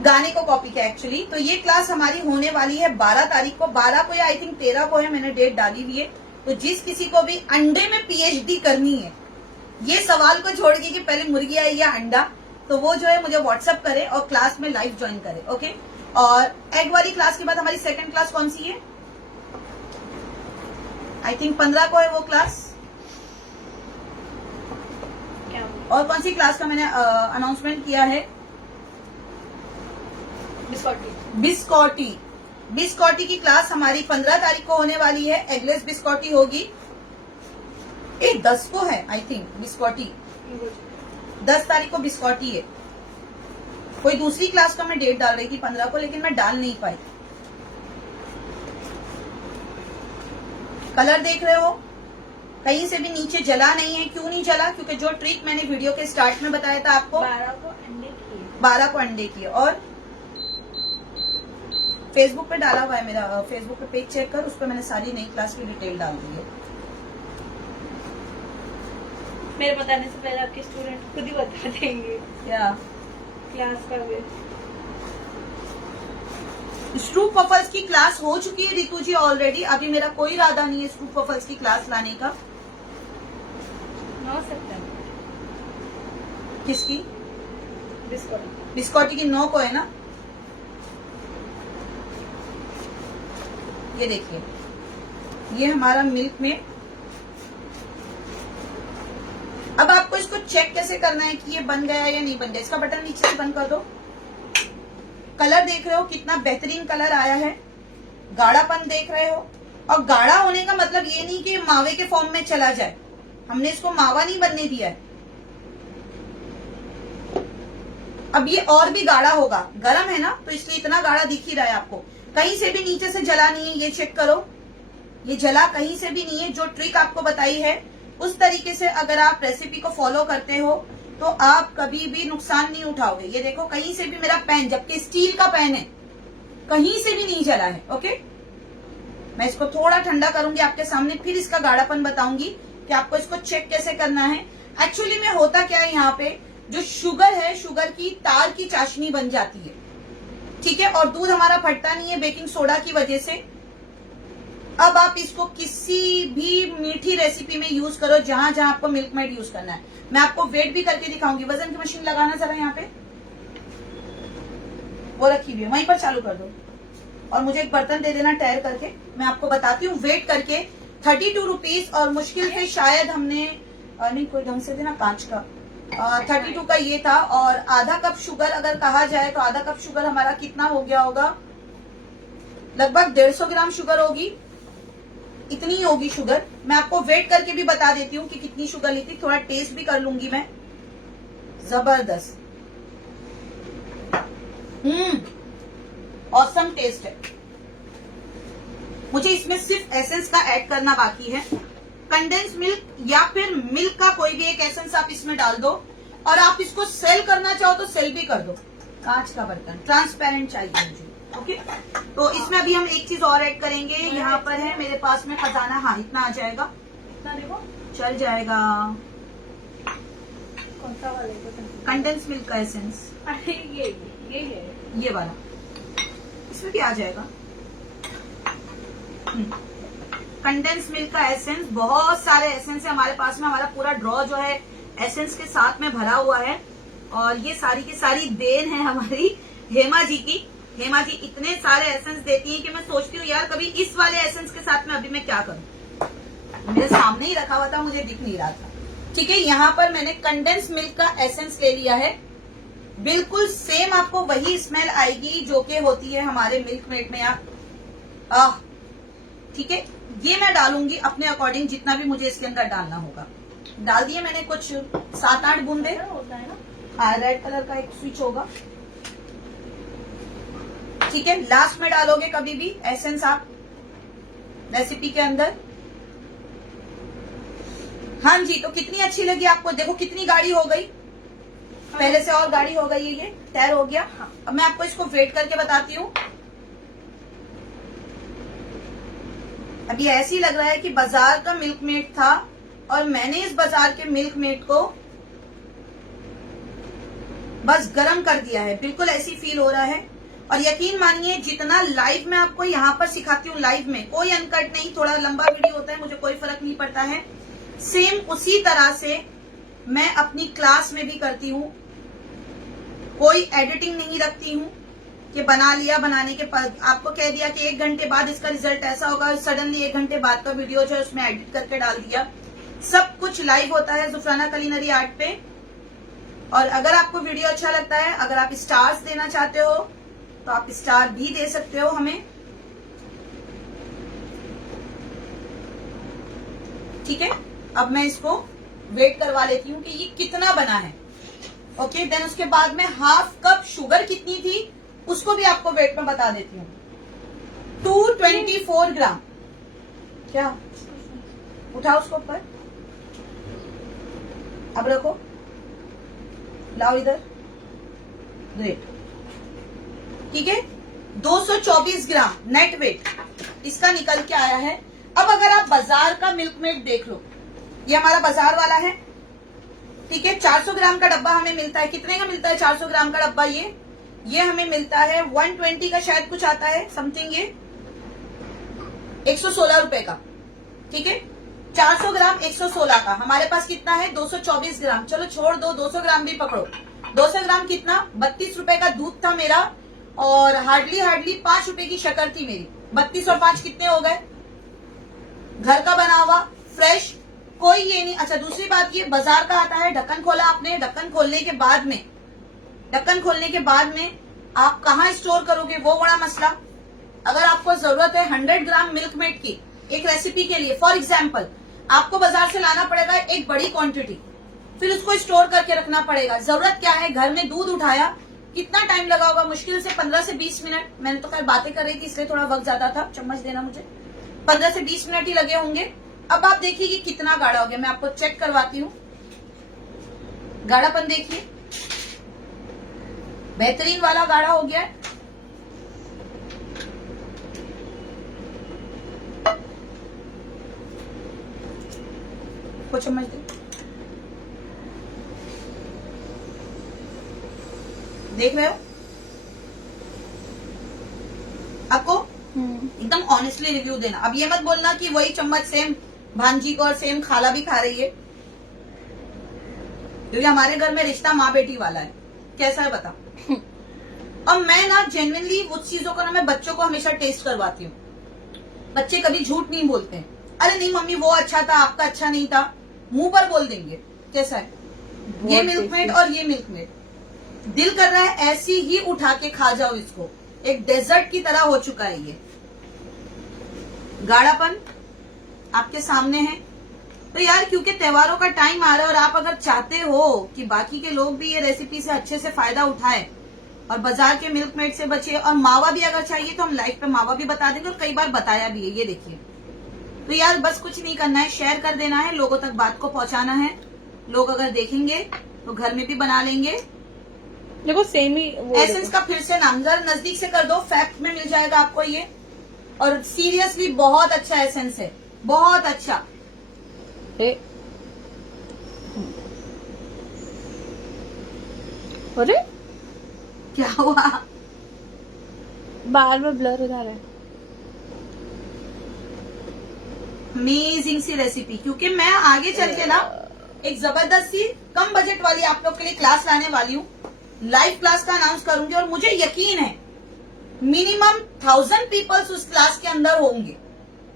गाने को कॉपी किया एक्चुअली। तो ये क्लास हमारी होने वाली है 12 तारीख को, 12 को या आई थिंक 13 को है, मैंने डेट डाली हुई है। तो जिस किसी को भी अंडे में पीएचडी करनी है, ये सवाल को छोड़ के कि पहले मुर्गी आई या अंडा, तो वो जो है मुझे व्हाट्सएप करे और क्लास में लाइव ज्वाइन करे। ओके, और एग वाली क्लास के बाद हमारी सेकंड क्लास कौन सी है? आई थिंक 15 को है वो क्लास। क्या? और कौन सी क्लास का मैंने अनाउंसमेंट किया है? बिस्कॉटी। बिस्कॉटी की क्लास हमारी 15 तारीख को होने वाली है। एगलेस बिस्कॉटी होगी। 10 को है आई थिंक बिस्कॉटी, 10 तारीख को बिस्कॉटी है। कोई दूसरी क्लास का मैं डेट डाल रही थी 15 को, लेकिन मैं डाल नहीं पाई। कलर देख रहे हो, कहीं से भी नीचे जला नहीं है। क्यों नहीं जला? क्योंकि जो ट्रिक मैंने वीडियो के स्टार्ट में बताया था आपको, 12 को अंडे की। और फेसबुक पे डाला हुआ है, मेरा फेसबुक पे पेज चेक कर, उस पर मैंने सारी नई क्लास की डिटेल डाल दी है। मेरे बताने से पहले आपके स्टूडेंट खुद ही बता देंगे क्या क्लास का भी। स्ट्रू पफल्स की क्लास हो चुकी है रितु जी ऑलरेडी। अभी मेरा कोई इरादा नहीं है स्ट्रू पफल्स की क्लास लाने का। 9 सितंबर किसकी? बिस्कॉटी। बिस्कॉटी की 9 को है ना? ये देखिए, ये हमारा मिल्क में। अब आपको इसको चेक कैसे करना है कि ये बन गया या नहीं बन गया? इसका बटन नीचे से बंद कर दो। कलर देख रहे हो कितना बेहतरीन कलर आया है, गाढ़ापन देख रहे हो। और गाढ़ा होने का मतलब ये नहीं कि मावे के फॉर्म में चला जाए, हमने इसको मावा नहीं बनने दिया है। अब ये और भी गाढ़ा होगा, गर्म है ना, तो इसलिए इतना गाढ़ा दिख ही रहा है आपको। कहीं से भी नीचे से जला नहीं है, ये चेक करो, ये जला कहीं से भी नहीं है। जो ट्रिक आपको बताई है उस तरीके से अगर आप रेसिपी को फॉलो करते हो तो आप कभी भी नुकसान नहीं उठाओगे। ये देखो, कहीं से भी मेरा पैन, जबकि स्टील का पैन है, कहीं से भी नहीं जला है। ओके, मैं इसको थोड़ा ठंडा करूंगी आपके सामने, फिर इसका गाढ़ापन बताऊंगी कि आपको इसको चेक कैसे करना है। एक्चुअली में होता क्या है, यहाँ पे जो शुगर है, शुगर की तार की चाशनी बन जाती है। ठीक है, और दूध हमारा फटता नहीं है बेकिंग सोडा की वजह से। अब आप इसको किसी भी मीठी रेसिपी में यूज करो जहां जहां आपको मिल्क मेड यूज करना है। मैं आपको वेट भी करके दिखाऊंगी। वजन की मशीन लगाना जरा यहाँ पे, वो रखी हुई है वहीं पर, चालू कर दो। और मुझे एक बर्तन दे देना टायर करके, मैं आपको बताती हूँ वेट करके। 32 रुपीज, और मुश्किल से शायद हमने नहीं कोई ढंग से देना कांच का 32 का ये था। और आधा कप शुगर अगर कहा जाए तो आधा कप शुगर हमारा कितना हो गया होगा, लगभग 150 ग्राम शुगर होगी, इतनी होगी शुगर। मैं आपको वेट करके भी बता देती हूँ कि कितनी शुगर ली थी, थोड़ा टेस्ट भी कर लूंगी मैं। जबरदस्त, ऑसम टेस्ट है। मुझे इसमें सिर्फ एसेंस का ऐड करना बाकी है। कंडेंस मिल्क या फिर मिल्क का कोई भी एक एसेंस आप इसमें डाल दो, और आप इसको सेल करना चाहो तो सेल भी कर दो। कांच का बर्तन, ट्रांसपेरेंट चाहिए मुझे। ओके, तो इसमें अभी हम एक चीज और ऐड करेंगे। यहाँ पर है मेरे पास में खजाना, हाँ इतना आ जाएगा, इतना देखो चल जाएगा। कौन सा वाला कंडेंस मिल्क का एसेंस, अरे ये है ये वाला, इसमें भी आ जाएगा। कंडेंस मिल्क का एसेंस, बहुत सारे एसेंस है हमारे पास में। हमारा पूरा ड्रॉ जो है एसेंस के साथ में भरा हुआ है, और ये सारी की सारी देन है हमारी हेमा जी की। हेमा जी इतने सारे एसेंस देती हैं कि मैं सोचती हूँ यार कभी इस वाले एसेंस के साथ में अभी मैं क्या करूँ। मेरे सामने ही रखा हुआ था, मुझे दिख नहीं रहा था। ठीक है, यहाँ पर मैंने कंडेंस मिल्क का एसेंस ले लिया है। बिल्कुल सेम आपको वही स्मेल आएगी जो कि होती है हमारे मिल्क मेड में। आप ठीक है, ये मैं डालूंगी अपने अकॉर्डिंग, जितना भी मुझे इसके अंदर डालना होगा। डाल दिए मैंने कुछ 7-8 बूंदे। होता है ना, हाँ रेड कलर का एक स्विच होगा। ठीक है, लास्ट में डालोगे कभी भी एसेंस आप रेसिपी के अंदर। हाँ जी, तो कितनी अच्छी लगी आपको, देखो कितनी गाढ़ी हो गई, पहले से और गाढ़ी हो गई है, ये तैयार हो गया। अब मैं आपको इसको वेट करके बताती हूँ। अभी ऐसी लग रहा है कि बाजार का मिल्क मेड था और मैंने इस बाजार के मिल्क मेड को बस गरम कर दिया है, बिल्कुल ऐसी फील हो रहा है। और यकीन मानिए जितना लाइव मैं आपको यहाँ पर सिखाती हूँ, लाइव में कोई अनकट नहीं, थोड़ा लंबा वीडियो होता है, मुझे कोई फर्क नहीं पड़ता है। सेम उसी तरह से मैं अपनी क्लास में भी करती हूँ, कोई एडिटिंग नहीं रखती हूँ कि बना लिया, बनाने के बाद आपको कह दिया कि 1 घंटे बाद इसका रिजल्ट ऐसा होगा, सडनली 1 घंटे बाद का वीडियो जो है उसमें एडिट करके डाल दिया। सब कुछ लाइव होता है जुफराना कुलिनरी आर्ट पे। और अगर आपको वीडियो अच्छा लगता है, अगर आप स्टार्स देना चाहते हो तो आप स्टार भी दे सकते हो हमें। ठीक है, अब मैं इसको वेट करवा लेती हूँ कि ये कितना बना है। ओके, देन उसके बाद में हाफ कप शुगर कितनी थी उसको भी आपको वेट में बता देती हूँ। 224 ग्राम। क्या उठाओ उसको ऊपर, अब रखो, लाओ इधर, ग्रेट। ठीक है, 224 ग्राम नेट वेट इसका निकल के आया है। अब अगर आप बाजार का मिल्क मेड देख लो, ये हमारा बाजार वाला है। ठीक है, 400 ग्राम का डब्बा हमें मिलता है। कितने का मिलता है 400 ग्राम का डब्बा? ये हमें मिलता है 120 का, शायद कुछ आता है समथिंग, ये 116 रुपए का। ठीक है, 400 ग्राम 116 का। हमारे पास कितना है 224 ग्राम। चलो छोड़ दो, 200 ग्राम भी पकड़ो। 200 ग्राम कितना, 32 रुपए का दूध था मेरा, और हार्डली 5 रुपए की शक्कर थी मेरी। 32 और 5 कितने हो गए? घर का बना हुआ फ्रेश, कोई ये नहीं। अच्छा, दूसरी बात, ये बाजार का आता है। ढक्कन खोला आपने, ढक्कन खोलने के बाद में आप कहाँ स्टोर करोगे, वो बड़ा मसला। अगर आपको जरूरत है 100 ग्राम मिल्क मेड की एक रेसिपी के लिए, फॉर एग्जाम्पल, आपको बाजार से लाना पड़ेगा एक बड़ी क्वांटिटी, फिर उसको स्टोर करके रखना पड़ेगा। जरूरत क्या है, घर में दूध उठाया, कितना टाइम लगा होगा? मुश्किल से 15 से 20 मिनट। मैंने तो खैर बातें कर रही थी इसलिए थोड़ा वक्त ज्यादा था, चम्मच देना मुझे। 15 से 20 मिनट ही लगे होंगे। अब आप देखिए कि कितना गाढ़ा हो गया, मैं आपको चेक करवाती हूँ। गाढ़ापन देखिए, बेहतरीन वाला गाढ़ा हो गया है। कुछ चम्मच दे, देख रहे हो एकदम ऑनेस्टली रिव्यू देना। अब ये मत बोलना कि वही चम्मच सेम भांजी को और सेम खाला भी खा रही है, क्योंकि हमारे घर में रिश्ता माँ बेटी वाला है। कैसा है बता। और मैं ना जेन्युइनली उस चीजों को ना मैं बच्चों को हमेशा टेस्ट करवाती हूँ। बच्चे कभी झूठ नहीं बोलते हैं, अरे नहीं मम्मी वो अच्छा था, आपका अच्छा नहीं था, मुंह पर बोल देंगे। कैसा है ये मिल्कमेड और ये मिल्कमेड, दिल कर रहा है ऐसी ही उठा के खा जाओ इसको, एक डेजर्ट की तरह हो चुका है ये। गाढ़ापन आपके सामने है। तो यार क्योंकि त्योहारों का टाइम आ रहा है और आप अगर चाहते हो कि बाकी के लोग भी ये रेसिपी से अच्छे से फायदा उठाए और बाजार के मिल्कमेड से बचे, और मावा भी अगर चाहिए तो हम लाइव पे मावा भी बता देंगे और कई बार बताया भी है, ये देखिए। तो यार बस कुछ नहीं करना है, शेयर कर देना है, लोगों तक बात को पहुंचाना है। लोग अगर देखेंगे तो घर में भी बना लेंगे। देखो सेम ही एसेंस का फिर से नाम जरा नजदीक से कर दो, फैक्ट में मिल जाएगा आपको ये। और सीरियसली बहुत अच्छा एसेंस है, बहुत अच्छा। अरे क्या हुआ? बार बार ब्लर हो जा रहा है। अमेजिंग सी रेसिपी, क्योंकि मैं आगे चल के ना एक जबरदस्त सी कम बजट वाली आप लोग के लिए क्लास लाने वाली हूँ। लाइव क्लास का अनाउंस करूंगी और मुझे यकीन है मिनिमम 1000 पीपल्स उस क्लास के अंदर होंगे,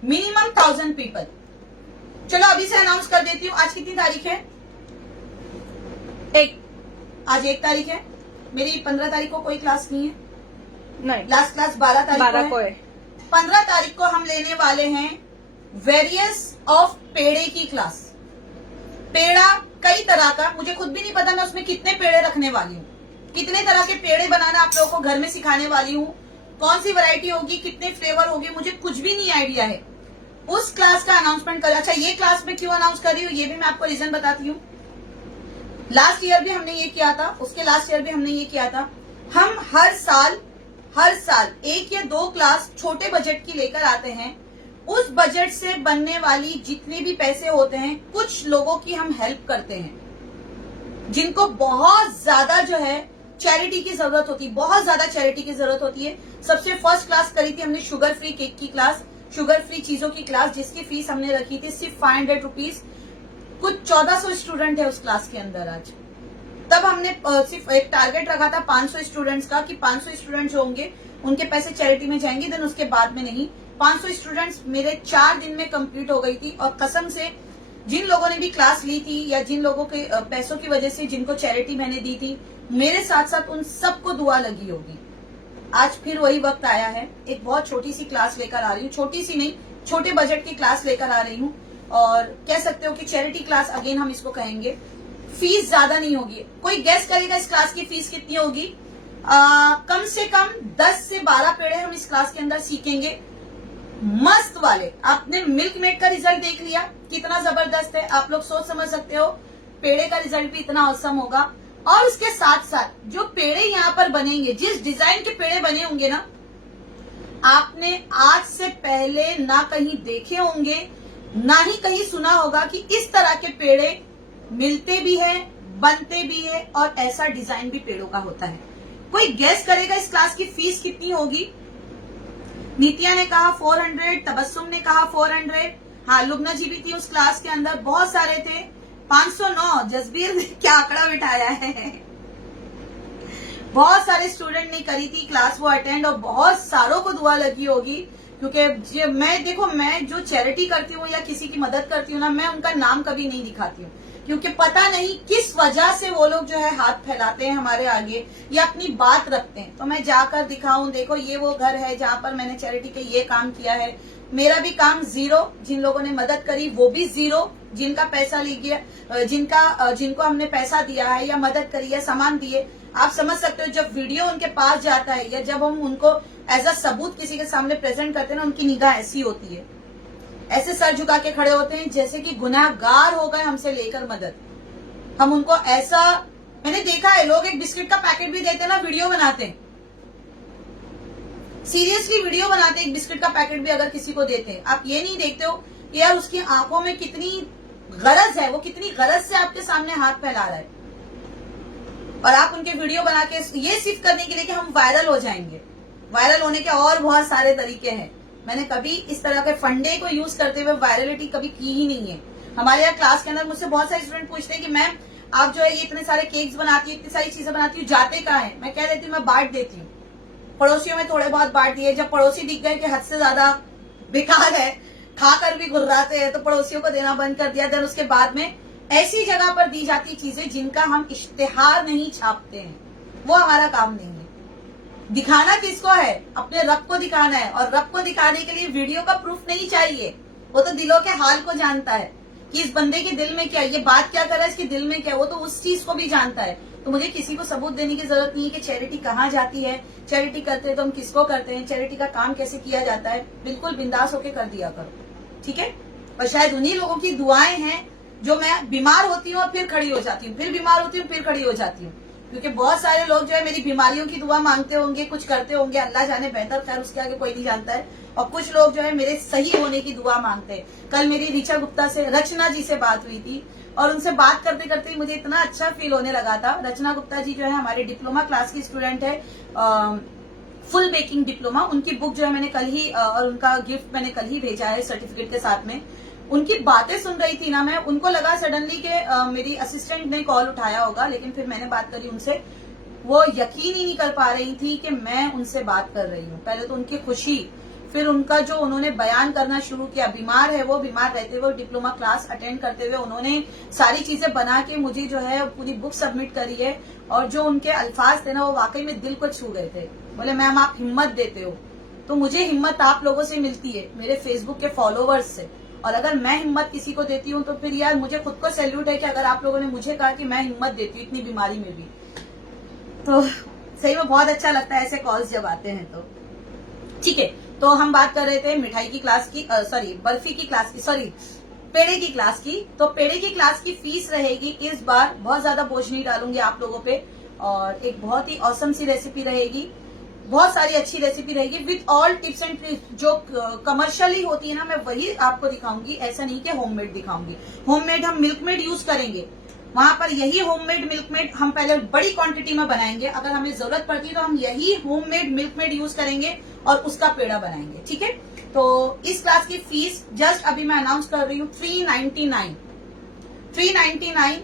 मिनिमम 1000 पीपल। चलो अभी से अनाउंस कर देती हूँ। आज कितनी तारीख है? आज 1 तारीख है। मेरी 15 तारीख को कोई क्लास नहीं है। नहीं, लास्ट क्लास 12 तारीख को है। 15 तारीख को हम लेने वाले हैं वेरियस ऑफ पेड़े की क्लास। पेड़ा कई तरह का, मुझे खुद भी नहीं पता मैं उसमें कितने पेड़े रखने वाली हूँ, कितने तरह के पेड़े बनाना आप लोगों को घर में सिखाने वाली हूँ, कौन सी वैरायटी होगी, कितने फ्लेवर होंगे, मुझे कुछ भी नहीं आइडिया है। उस क्लास का अनाउंसमेंट कर। अच्छा ये क्लास में क्यों अनाउंस कर रही हूँ ये भी मैं आपको रीजन बताती हूँ। लास्ट ईयर भी हमने ये किया था, उसके लास्ट ईयर भी हमने ये किया था। हम हर साल 1 या 2 क्लास छोटे बजट की लेकर आते हैं। उस बजट से बनने वाली जितने भी पैसे होते हैं, कुछ लोगों की हम हेल्प करते हैं जिनको बहुत ज्यादा जो है चैरिटी की जरूरत होती है, बहुत ज्यादा चैरिटी की जरूरत होती है। सबसे फर्स्ट क्लास करी थी हमने शुगर फ्री केक की क्लास, शुगर फ्री चीजों की क्लास, जिसकी फीस हमने रखी थी सिर्फ 500 रुपीज। कुछ 1400 स्टूडेंट है उस क्लास के अंदर आज। तब हमने सिर्फ एक टारगेट रखा था 500 स्टूडेंट्स का, कि 500 स्टूडेंट्स जो होंगे उनके पैसे चैरिटी में जाएंगे। देन उसके बाद में नहीं, 500 स्टूडेंट्स मेरे 4 दिन में कंप्लीट हो गई थी। और कसम से जिन लोगों ने भी क्लास ली थी या जिन लोगों के पैसों की वजह से जिनको चैरिटी मैंने दी थी, मेरे साथ साथ उन सबको दुआ लगी होगी। आज फिर वही वक्त आया है, एक बहुत छोटी सी क्लास लेकर आ रही हूँ, छोटी सी नहीं, छोटे बजट की क्लास लेकर आ रही हूँ। और कह सकते हो कि चैरिटी क्लास अगेन हम इसको कहेंगे। फीस ज्यादा नहीं होगी। कोई गेस करेगा इस क्लास की फीस कितनी होगी? कम से कम 10 से 12 पेड़े हम इस क्लास के अंदर सीखेंगे, मस्त वाले। आपने मिल्कमेड का रिजल्ट देख लिया कितना जबरदस्त है, आप लोग सोच समझ सकते हो पेड़े का रिजल्ट भी इतना औसम होगा। और उसके साथ साथ जो पेड़े यहाँ पर बनेंगे, जिस डिजाइन के पेड़े बने होंगे ना, आपने आज से पहले ना कहीं देखे होंगे ना ही कहीं सुना होगा कि इस तरह के पेड़े मिलते भी है, बनते भी है, और ऐसा डिजाइन भी पेड़ों का होता है। कोई गेस करेगा इस क्लास की फीस कितनी होगी? नित्या ने कहा 400, तबस्सुम ने कहा 400, हाँ लुबना जी भी थी उस क्लास के अंदर, बहुत सारे थे। 509 जसबीर ने क्या आंकड़ा बिठाया है। बहुत सारे स्टूडेंट ने करी थी क्लास वो अटेंड, और बहुत सारों को दुआ लगी होगी। क्योंकि मैं देखो, मैं जो चैरिटी करती हूँ या किसी की मदद करती हूँ ना, मैं उनका नाम कभी नहीं दिखाती हूँ, क्योंकि पता नहीं किस वजह से वो लोग जो है हाथ फैलाते हैं हमारे आगे या अपनी बात रखते हैं। तो मैं जाकर दिखाऊं, देखो ये वो घर है जहाँ पर मैंने चैरिटी के ये काम किया है। मेरा भी काम 0, जिन लोगों ने मदद करी वो भी 0, जिनका पैसा ले गया, जिनको हमने पैसा दिया है या मदद करी या सामान दिए। आप समझ सकते हो जब वीडियो उनके पास जाता है या जब हम उनको एज अ सबूत किसी के सामने प्रेजेंट करते हैं ना, उनकी निगाह ऐसी होती है, ऐसे सर झुका के खड़े होते हैं जैसे कि गुनाहगार हो गए हमसे लेकर मदद। हम उनको ऐसा, मैंने देखा है लोग एक बिस्किट का पैकेट भी देते हैं ना, वीडियो बनाते हैं, सीरियसली वीडियो बनाते हैं, एक बिस्किट का पैकेट भी अगर किसी को देते हैं। आप ये नहीं देखते हो कि यार उसकी आंखों में कितनी गरज है, वो कितनी गरज से आपके सामने हाथ फैला रहा है, और आप उनके वीडियो बना के ये सिर्फ करने के लिए कि हम वायरल हो जाएंगे। वायरल होने के और बहुत सारे तरीके हैं, मैंने कभी इस तरह के फंडे को यूज करते हुए वायरलिटी कभी की ही नहीं है। हमारे यहाँ क्लास के अंदर मुझसे बहुत सारे स्टूडेंट पूछते हैं कि मैम आप जो है ये इतने सारे केक्स बनाती हूँ, इतनी सारी चीजें बनाती हूँ, जाते कहाँ है? मैं कह देती हूँ मैं बांट देती हूँ, पड़ोसियों में थोड़े बहुत बांट दिए। जब पड़ोसी दिख गए कि हद से ज्यादा बेकार है, खाकर भी गुर्राते हैं, तो पड़ोसियों को देना बंद कर दिया। देन उसके बाद में ऐसी जगह पर दी जाती चीजें जिनका हम इश्तेहार नहीं छापते हैं, वो हमारा काम नहीं है। दिखाना किसको है? अपने रब को दिखाना है, और रब को दिखाने के लिए वीडियो का प्रूफ नहीं चाहिए। वो तो दिलों के हाल को जानता है कि इस बंदे के दिल में क्या है, ये बात क्या कर रहा है, इसके दिल में क्या है, वो तो उस चीज को भी जानता है। तो मुझे किसी को सबूत देने की जरूरत नहीं है कि चैरिटी कहाँ जाती है, चैरिटी करते हैं तो हम किसको करते हैं, चैरिटी का काम कैसे किया जाता है। बिल्कुल बिंदास होके कर दिया करो, ठीक है। और शायद उन्हीं लोगों की दुआएं हैं जो मैं बीमार होती हूँ और फिर खड़ी हो जाती हूँ, फिर बीमार होती हूँ फिर खड़ी हो जाती हूँ। क्योंकि बहुत सारे लोग जो है मेरी बीमारियों की दुआ मांगते होंगे, कुछ करते होंगे, अल्लाह जाने बेहतर, खैर उसके आगे कोई नहीं जानता है। और कुछ लोग जो है मेरे सही होने की दुआ मांगते हैं। कल मेरी ऋचा गुप्ता से, रचना जी से बात हुई थी, और उनसे बात करते करते मुझे इतना अच्छा फील होने लगा था। रचना गुप्ता जी जो है हमारे डिप्लोमा क्लास की स्टूडेंट है, फुल बेकिंग डिप्लोमा। उनकी बुक जो है मैंने कल ही और उनका गिफ्ट मैंने कल ही भेजा है सर्टिफिकेट के साथ में। उनकी बातें सुन रही थी ना मैं, उनको लगा सडनली कि मेरी असिस्टेंट ने कॉल उठाया होगा, लेकिन फिर मैंने बात करी उनसे। वो यकीन ही नहीं कर पा रही थी कि मैं उनसे बात कर रही हूँ। पहले तो उनकी खुशी, फिर उनका जो उन्होंने बयान करना शुरू किया। बीमार है वो, बीमार रहते हुए डिप्लोमा क्लास अटेंड करते हुए उन्होंने सारी चीजें बना के मुझे जो है पूरी बुक सबमिट करी है। और जो उनके अल्फाज थे ना, वो वाकई में दिल को छू गए थे। बोले मैम आप हिम्मत देते हो, तो मुझे हिम्मत आप लोगों से मिलती है, मेरे फेसबुक के फॉलोवर्स से। और अगर मैं हिम्मत किसी को देती हूँ तो फिर यार मुझे खुद को सैल्यूट है कि अगर आप लोगों ने मुझे कहा कि मैं हिम्मत देती हूँ इतनी बीमारी में भी, तो सही में बहुत अच्छा लगता है ऐसे कॉल्स जब आते हैं तो। ठीक है, तो हम बात कर रहे थे मिठाई की क्लास की, सॉरी बर्फी की क्लास की, सॉरी पेड़े की क्लास की। तो पेड़े की क्लास की फीस रहेगी इस बार, बहुत ज्यादा बोझ नहीं डालूंगी आप लोगों पे, और एक बहुत ही औसम सी रेसिपी रहेगी, बहुत सारी अच्छी रेसिपी रहेगी with all tips and tricks. जो कमर्शियली होती है ना, मैं वही आपको दिखाऊंगी, ऐसा नहीं कि होममेड दिखाऊंगी। होममेड हम मिल्कमेड यूज करेंगे, वहां पर यही होममेड मिल्कमेड हम पहले बड़ी क्वांटिटी में बनाएंगे। अगर हमें जरूरत पड़ती है तो हम यही होममेड मिल्कमेड यूज करेंगे और उसका पेड़ा बनाएंगे, ठीक है। तो इस क्लास की फीस जस्ट अभी मैं अनाउंस कर रही हूँ 399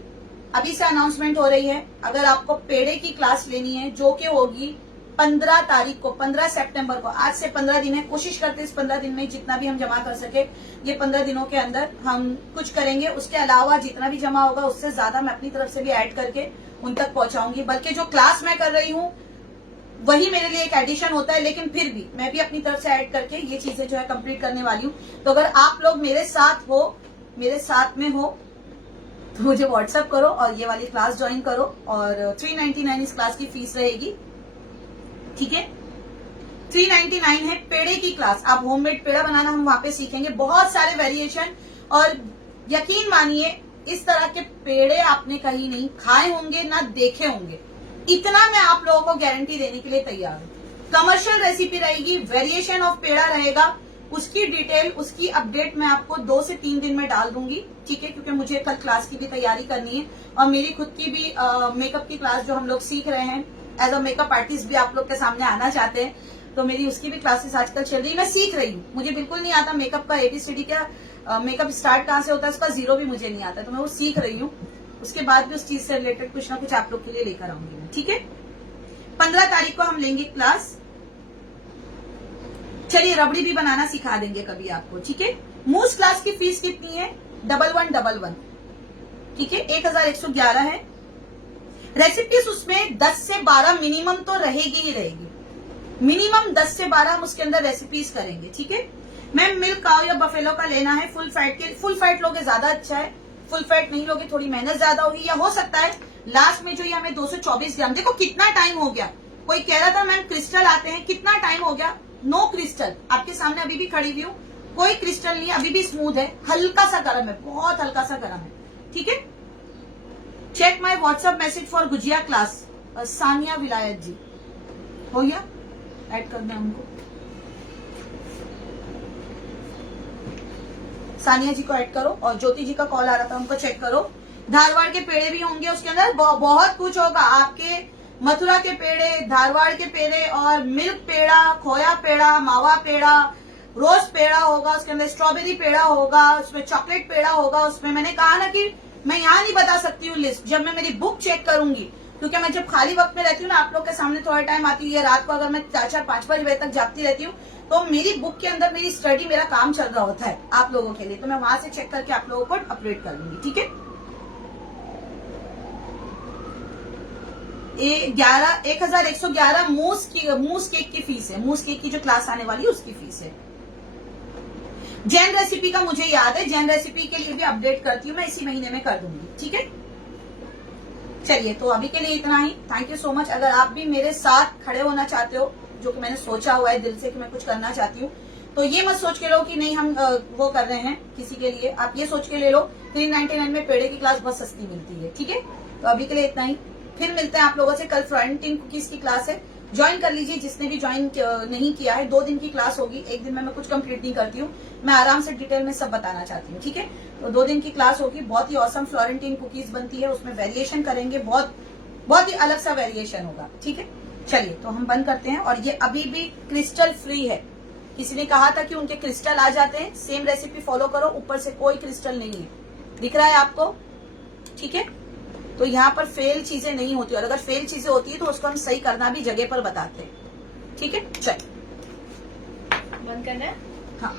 अभी से अनाउंसमेंट हो रही है। अगर आपको पेड़े की क्लास लेनी है, जो कि होगी 15 तारीख को, 15 सितंबर को, आज से 15 दिन है। कोशिश करते हैं इस 15 दिन में जितना भी हम जमा कर सके, ये 15 दिनों के अंदर हम कुछ करेंगे। उसके अलावा जितना भी जमा होगा उससे ज्यादा मैं अपनी तरफ से भी ऐड करके उन तक पहुंचाऊंगी। बल्कि जो क्लास मैं कर रही हूँ वही मेरे लिए एक एडिशन होता है, लेकिन फिर भी मैं भी अपनी तरफ से ऐड करके ये चीजें जो है कंप्लीट करने वाली हूँ। तो अगर आप लोग मेरे साथ हो, मेरे साथ में हो, तो मुझे व्हाट्सएप करो और ये वाली क्लास ज्वाइन करो। और 399 इस क्लास की फीस रहेगी, ठीक है। 399 है पेड़े की क्लास। आप होममेड पेड़ा बनाना हम वहां पे सीखेंगे, बहुत सारे वेरिएशन। और यकीन मानिए इस तरह के पेड़े आपने कहीं नहीं खाए होंगे, ना देखे होंगे, इतना मैं आप लोगों को गारंटी देने के लिए तैयार हूँ। कमर्शियल रेसिपी रहेगी, वेरिएशन ऑफ पेड़ा रहेगा, उसकी डिटेल, उसकी अपडेट मैं आपको 2 से 3 दिन में डाल दूंगी, ठीक है। क्योंकि मुझे कल क्लास की भी तैयारी करनी है और मेरी खुद की भी मेकअप की क्लास जो हम लोग सीख रहे हैं, एज अ मेकअप आर्टिस्ट भी आप लोग के सामने आना चाहते हैं, तो मेरी उसकी भी क्लासेस आजकल चल रही है। मैं सीख रही हूँ, मुझे बिल्कुल नहीं आता मेकअप का ABCD का, मेकअप स्टार्ट कहाँ से होता है उसका जीरो भी मुझे नहीं आता, तो मैं वो सीख रही हूँ। उसके बाद भी उस चीज से रिलेटेड कुछ ना कुछ आप लोग के लिए लेकर आऊंगी मैं, ठीक है। 15 तारीख को हम लेंगे क्लास। चलिए रबड़ी भी बनाना सिखा देंगे कभी आपको, ठीक है। मूस क्लास की फीस कितनी है? 1111, ठीक है, 1111 है। रेसिपीज उसमें 10 से 12 मिनिमम तो रहेगी ही रहेगी, मिनिमम 10 से 12 हम उसके अंदर रेसिपीज करेंगे, ठीक है। मैम मिल्क काउ या बफेलो का लेना है, फुल फैट के, फुल फैट लोगे ज्यादा अच्छा है, फुल फैट नहीं लोगे थोड़ी मेहनत ज्यादा होगी, या हो सकता है लास्ट में जो ये हमें 224 ग्राम। देखो कितना टाइम हो गया, कोई कह रहा था मैम क्रिस्टल आते हैं, कितना टाइम हो गया, नो क्रिस्टल। आपके सामने अभी भी खड़ी हुई हूँ, कोई क्रिस्टल नहीं, अभी भी स्मूथ है, हल्का सा गर्म है, बहुत हल्का सा गर्म है, ठीक है। Check my WhatsApp message for gujiya class, Sania Vilayat ji, हो गया, ऐड करना हमको, सानिया जी को ऐड करो। और ज्योति जी का कॉल आ रहा था, उनको चेक करो। धारवाड़ के पेड़े भी होंगे उसके अंदर, बहुत कुछ होगा आपके, मथुरा के पेड़े, धारवाड़ के पेड़े, और मिल्क पेड़ा, खोया पेड़ा, मावा पेड़ा, रोज पेड़ा होगा, उसके अंदर स्ट्रॉबेरी पेड़ा होगा, उसमें चॉकलेट पेड़ा होगा, उसमें मैंने कहा ना कि मैं यहाँ नहीं बता सकती हूँ लिस्ट, जब मैं मेरी बुक चेक करूंगी, क्योंकि मैं जब खाली वक्त में रहती हूँ ना, आप लोग के सामने थोड़ा टाइम आती है, रात को अगर मैं 4-4-5 बजे तक जागती रहती हूँ, तो मेरी बुक के अंदर मेरी स्टडी, मेरा काम चल रहा होता है आप लोगों के लिए, तो मैं वहां से चेक करके आप लोगों को अपडेट कर लूंगी, ठीक है। 1111 मूस केक की फीस है, मूस केक की जो क्लास आने वाली है उसकी फीस है। जैन रेसिपी का मुझे याद है, जैन रेसिपी के लिए भी अपडेट करती हूँ मैं, इसी महीने में कर दूंगी, ठीक है। चलिए, तो अभी के लिए इतना ही। Thank you so much. अगर आप भी मेरे साथ खड़े होना चाहते हो, जो कि मैंने सोचा हुआ है दिल से कि मैं कुछ करना चाहती हूँ, तो ये मत सोच के लो कि नहीं हम वो कर रहे हैं किसी के लिए, आप ये सोच के ले लो 399 में पेड़े की क्लास बहुत सस्ती मिलती है, ठीक है। तो अभी के लिए इतना ही, फिर मिलते हैं आप लोगों से कल। फ्लोरेंटाइन कुकीज की क्लास है, ज्वाइन कर लीजिए जिसने भी ज्वाइन नहीं किया है। 2 दिन की क्लास होगी, एक दिन में मैं कुछ कंप्लीट नहीं करती हूँ, मैं आराम से डिटेल में सब बताना चाहती हूँ, ठीक है। तो 2 दिन की क्लास होगी, बहुत ही ऑसम फ्लोरेंटाइन कुकीज बनती है, उसमें वेरिएशन करेंगे, बहुत ही अलग सा वेरिएशन होगा, ठीक है। चलिए, तो हम बंद करते हैं। और ये अभी भी क्रिस्टल फ्री है, किसी ने कहा था कि उनके क्रिस्टल आ जाते हैं, सेम रेसिपी फॉलो करो, ऊपर से कोई क्रिस्टल नहीं है, दिख रहा है आपको, ठीक है। तो यहाँ पर फेल चीजें नहीं होती, और अगर फेल चीजें होती है तो उसको हम सही करना भी जगह पर बताते हैं, ठीक है। चलिए, बंद करना है। हाँ।